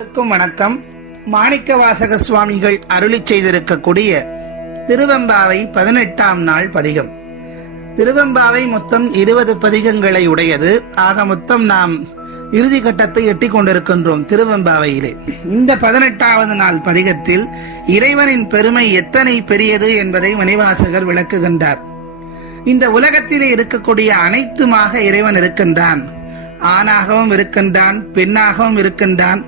வணக்கம். மாணிக்கவாசக சுவாமிகள் அருளிச் செய்திருக்கக்கூடிய திருவெம்பாவை 18ஆம் நாள் பதிகம். திருவெம்பாவை மொத்தம் 20 பதிகங்களை உடையது. ஆக மொத்தம் நாம் இறுதி கட்டத்தை எட்டிக் கொண்டிருக்கின்றோம் திருவெம்பாவையிலே. இந்த 18வது நாள் பதிகத்தில் இறைவனின் பெருமை எத்தனை பெரியது என்பதை மணிவாசகர் விளக்குகின்றார். இந்த உலகத்திலே இருக்கக்கூடிய அனைத்துமாக இறைவன் இருக்கின்றான். ஆணாகவும் இருக்கின்றான், பெண்ணாகவும் இருக்கின்றான்,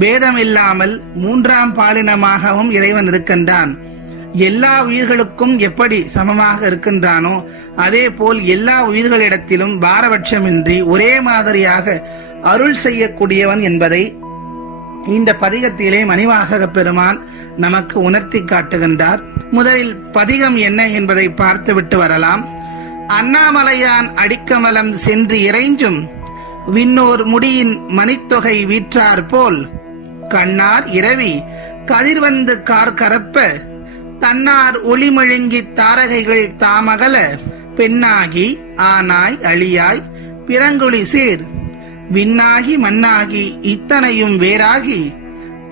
பேதம் இல்லாமல் 3ஆம் பாலினமாகவும் இறைவன் இருக்கின்றான். எல்லா உயிர்களுக்கும் எப்படி சமமாக இருக்கின்றானோ அதே போல் எல்லா உயிர்களிடத்திலும் பாரபட்சமின்றி ஒரே மாதிரியாக அருள் செய்யக்கூடியவன் என்பதை இந்த பதிகத்திலே மணிவாசக பெருமான் நமக்கு உணர்த்தி காட்டுகின்றார். முதலில் பதிகம் என்ன என்பதை பார்த்துவிட்டு வரலாம். அண்ணாமலையான் அடிக்கமலம் சென்று இறைஞ்சும் விண்ணோர் முடியின் மணித்தொகை வீற்றார் போல் கண்ணார் இரவி கதிர்வந்து கார்கரப்ப தன்னார் ஒளிமழுங்கி தாரகைகள் தாமகல பெண்ணாகி ஆனாய் அழியாய் பிறங்குழி சீர் விண்ணாகி மண்ணாகி இத்தனையும் வேறாகி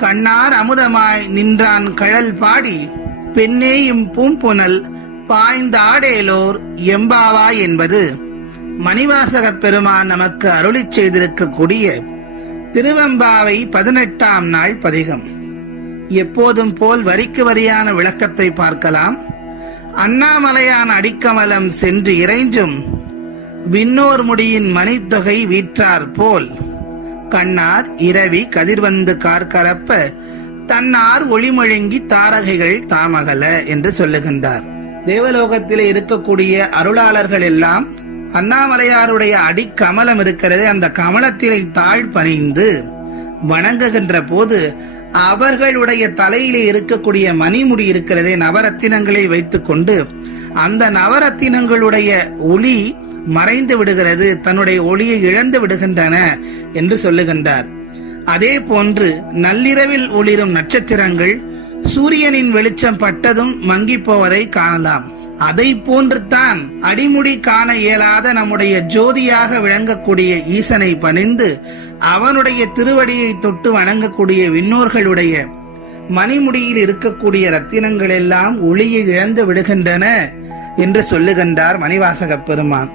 கண்ணார் அமுதமாய் நின்றான் கழல் பாடி பெண்ணேயும் பூம்புனல் பாய்ந்தாடேலோர் எம்பாவாய் என்பது மணிவாசக பெருமான் நமக்கு அருளிச் செய்திருக்கக்கூடிய திருவெம்பாவை 18ஆம் நாள் பதிகம். எப்போதும் போல் வரிக்கு வரியான விளக்கத்தை பார்க்கலாம். அண்ணாமலையான் அடிக்கமலம் சென்று இறைஞ்சும் விண்ணோர் முடியின் மணித்தொகை வீற்றார் போல் கண்ணார் இரவி கதிர்வந்து கார்கரப்ப தன்னார் ஒளிமழுங்கி தாரகைகள் தாமகல என்று சொல்லுகின்றார். தேவலோகத்திலே இருக்கக்கூடிய அருளாளர்கள் எல்லாம் அண்ணாமலையாருடைய அடிக்கமலம் இருக்கிறது, அந்த கமலத்திலே தாழ் பணிந்து வணங்குகின்ற போது அவர்களுடைய தலையிலே இருக்கக்கூடிய மணிமுடி இருக்கிறதே, நவரத்தினங்களை வைத்துக் கொண்டு அந்த நவரத்தினங்களுடைய ஒளி மறைந்து விடுகிறது, தன்னுடைய ஒளியை இழந்து விடுகின்றன என்று சொல்லுகின்றார். அதே போன்று நள்ளிரவில் ஒளிரும் நட்சத்திரங்கள் சூரியனின் வெளிச்சம் பட்டதும் மங்கி போவதை காணலாம். அதை போன்று தான் அடிமுடி காண இயலாத நம்முடைய ஜோதியாக விளங்கக்கூடிய ஈசனை பணிந்து அவனுடைய திருவடியை தொட்டு வணங்கக்கூடிய விண்ணோர்களுடைய மணிமுடியில் இருக்கக்கூடிய ரத்தினங்கள் எல்லாம் ஒளியை இழந்து விடுகின்றன என்று சொல்லுகின்றார் மணிவாசக பெருமான்.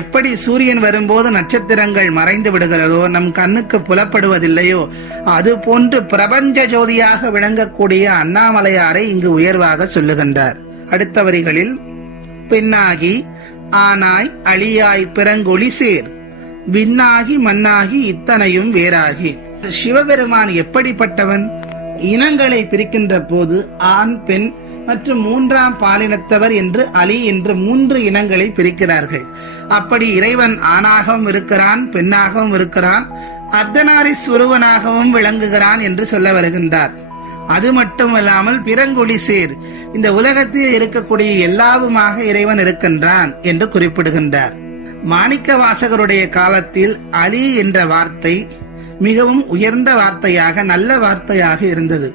எப்படி சூரியன் வரும்போது நட்சத்திரங்கள் மறைந்து விடுகிறதோ, நம் கண்ணுக்கு புலப்படுவதில்லையோ, அது போன்று பிரபஞ்ச ஜோதியாக விளங்கக்கூடிய அண்ணாமலையாரை இங்கு உயர்வாக சொல்லுகின்றார். அடுத்த வரிகளில் பெண்ணாகி ஆனாய் அழியாய் பிறங்கொழி சேர் விண்ணாகி மண்ணாகி இத்தனையும் வேறாகி. சிவபெருமான் எப்படிப்பட்டவன்? இனங்களை பிரிக்கின்ற போது ஆண், பெண் மற்றும் 3ஆம் பாலினத்தவர் என்று அலி என்று 3 இனங்களை பிரிக்கிறார்கள். அப்படி இறைவன் ஆணாகவும் இருக்கிறான், பெண்ணாகவும் இருக்கிறான், அர்த்தநாரீஸ்வரூபனாகவும் விளங்குகிறான் என்று சொல்ல வருகின்றார். அது மட்டுமல்லாமல் பிறங்கொழி சேர், இந்த உலகத்தில் இருக்கக்கூடிய எல்லாவுமாக இறைவன் இருக்கின்றான் என்று குறிப்பிடுகின்றார். மாணிக்க வாசகருடைய காலத்தில் அலி என்ற வார்த்தை மிகவும் உயர்ந்த வார்த்தையாக, நல்ல வார்த்தையாக இருந்தது.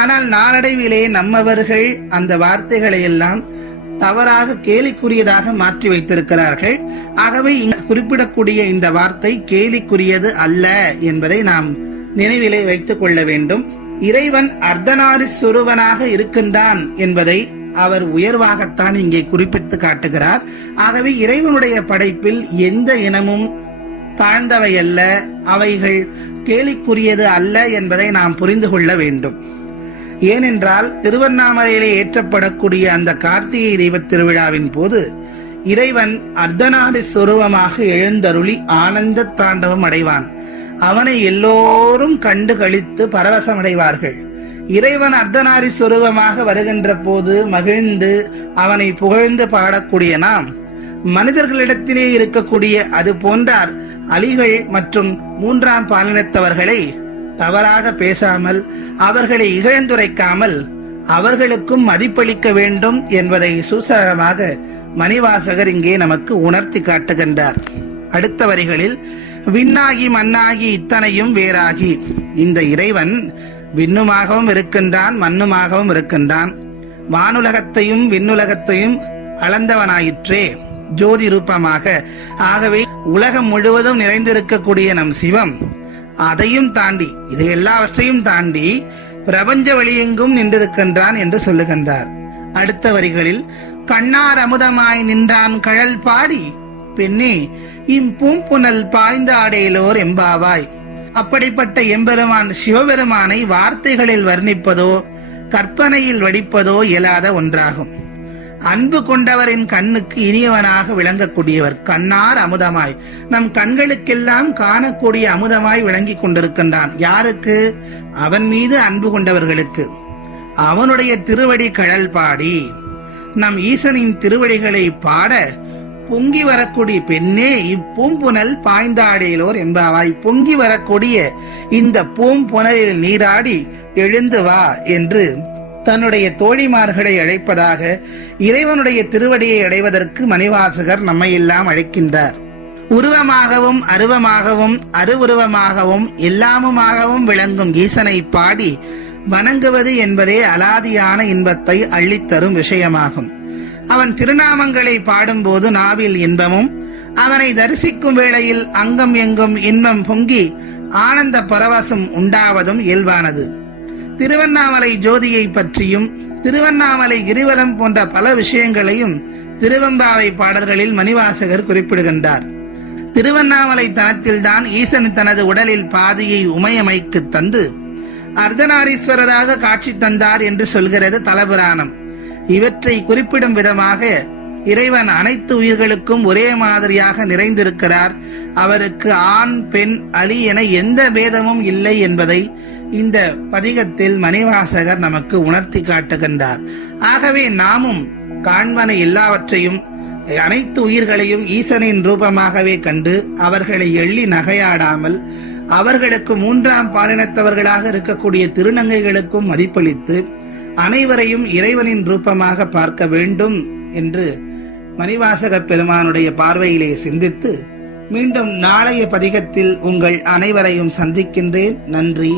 ஆனால் நாளடைவிலே நம்மவர்கள் அந்த வார்த்தைகளை எல்லாம் தவறாக கேலிக்குரியதாக மாற்றி வைத்திருக்கிறார்கள். ஆகவே குறிப்பிடக்கூடிய இந்த வார்த்தை கேலிக்குரியது அல்ல என்பதை நாம் நினைவிலே வைத்துக் கொள்ள வேண்டும். இறைவன் அர்த்தநாரீஸ்வரூபனாக இருக்கின்றான் என்பதை அவர் உயர்வாகத்தான் இங்கே குறிப்பிட்டு காட்டுகிறார். ஆகவே இறைவனுடைய படைப்பில் எந்த இனமும் தாழ்ந்தவை அல்ல, அவைகள் கேலிக்குரியது அல்ல என்பதை நாம் புரிந்து கொள்ள வேண்டும். ஏனென்றால் திருவண்ணாமலையிலே ஏற்றப்படக்கூடிய அந்த கார்த்திகை தீப திருவிழாவின் போது இறைவன் அர்த்தநாரீஸ்வரூபமாக எழுந்தருளி ஆனந்த தாண்டவம் அடைவான். அவனை எல்லோரும் கண்டு களித்து பரவசமடைவார்கள். இறைவன் அர்த்தநாரீஸ்வரூபமாக வருகின்ற போது மகிழ்ந்து அவனை புகழ்ந்து பாடக்கூடிய நாம் மனிதர்களிடத்திலே இருக்கக்கூடிய அது போன்றார் அலிகள் மற்றும் 3ஆம் பாலினத்தவர்களை தவறாக பேசாமல், அவர்களை இகழ்ந்துரைக்காமல் அவர்களுக்கும் மதிப்பளிக்க வேண்டும் என்பதை சூசகமாக மணிவாசகர் இங்கே நமக்கு உணர்த்தி காட்டுகின்றார். அடுத்த வரிகளில் விண்ணாகி மண்ணாகி இத்தனையும் வேறாகி, இந்த இறைவன் விண்ணுமாகவும் இருக்கின்றான், மண்ணுமாகவும் இருக்கின்றான், வானுலகத்தையும் விண்ணுலகத்தையும் அளந்தவனாயிற்றே ஜோதி ரூபமாக. ஆகவே உலகம் முழுவதும் நிறைந்திருக்கக்கூடிய நம் சிவம் அதையும் தாண்டி, இது எல்லாவற்றையும் தாண்டி பிரபஞ்ச வெளியெங்கும் நின்றிருக்கின்றான் என்று சொல்லுகின்றார். அடுத்த வரிகளில் கண்ணார் அமுதமாய் நின்றான் கழல் பாடி பெண்ணே பூம்புனல் பாய்ந்த ஆடையிலோர் எம்பாவாய். அப்படிப்பட்ட எம்பெருமான் சிவபெருமானை வார்த்தைகளில் வர்ணிப்பதோ கற்பனையில் வடிப்பதோ இயலாத ஒன்றாகும். அன்பு கொண்டவரின் கண்ணுக்கு இனியவனாக விளங்கக்கூடியவர் கண்ணார் அமுதமாய், நம் கண்களுக்கெல்லாம் காணக்கூடிய அமுதமாய் விளங்கி கொண்டிருக்கின்றான். யாருக்கு? அவன் மீது அன்பு கொண்டவர்களுக்கு. அவனுடைய திருவடி கழல் பாடி, நம் ஈசனின் திருவடிகளை பாட பொங்கி வரக்கூடிய பெண்ணே இப்பூம்புனல் பாய்ந்தாடிலோர் என்பாவாய். பொங்கி வரக்கூடிய இந்த பூம்புனலில் நீராடி எழுந்து வா என்று தன்னுடைய தோழிமார்களை அழைப்பதாக இறைவனுடைய திருவடியை அடைவதற்கு மணிவாசகர் நம்மை எல்லாம் அழைக்கின்றார். உருவமாகவும் அருவமாகவும் அருவுருவமாகவும் எல்லாமுமாகவும் விளங்கும் ஈசனை பாடி வணங்குவது என்பதே அலாதியான இன்பத்தை அள்ளித்தரும் விஷயமாகும். அவன் திருநாமங்களை பாடும்போது நாவில் இன்பமும், அவனை தரிசிக்கும் வேளையில் அங்கம் எங்கும் இன்பம் பொங்கி ஆனந்த பரவசம் உண்டாவதும் இயல்பானது. திருவண்ணாமலை ஜோதியை பற்றியும் திருவண்ணாமலை கிரிவலம் போன்ற பல விஷயங்களையும் திருவெம்பாவை பாடல்களில் மணிவாசகர் குறிப்பிடுகின்றார். திருவண்ணாமலை தனத்தில்தான் ஈசன் தனது உடலில் பாதியை உமையமைக்கு தந்து அர்த்தநாரீஸ்வரராக காட்சி தந்தார் என்று சொல்கிறது தலபுராணம். இவற்றை குறிப்பிடும் விதமாக இறைவன் அனைத்து உயிர்களுக்கும் ஒரே மாதிரியாக நிறைந்திருக்கிறார். அவருக்கு ஆண் பெண் அலி என எந்த பேதமும் இல்லை என்பதை இந்த பதிகத்தில் மணிவாசகர் நமக்கு உணர்த்தி காட்டுகின்றார். ஆகவே நாமும் காண்பன எல்லாவற்றையும் அனைத்து உயிர்களையும் ஈசனின் ரூபமாகவே கண்டு அவர்களை எள்ளி நகையாடாமல் அவர்களுக்கு மூன்றாம் பாலினத்தவர்களாக இருக்கக்கூடிய திருநங்கைகளுக்கும் மதிப்பளித்து அனைவரையும் இறைவனின் ரூபமாக பார்க்க வேண்டும் என்று மணிவாசக பெருமானுடைய பார்வையிலே சிந்தித்து மீண்டும் நாளைய பதிகத்தில் உங்கள் அனைவரையும் சந்திக்கின்றேன். நன்றி.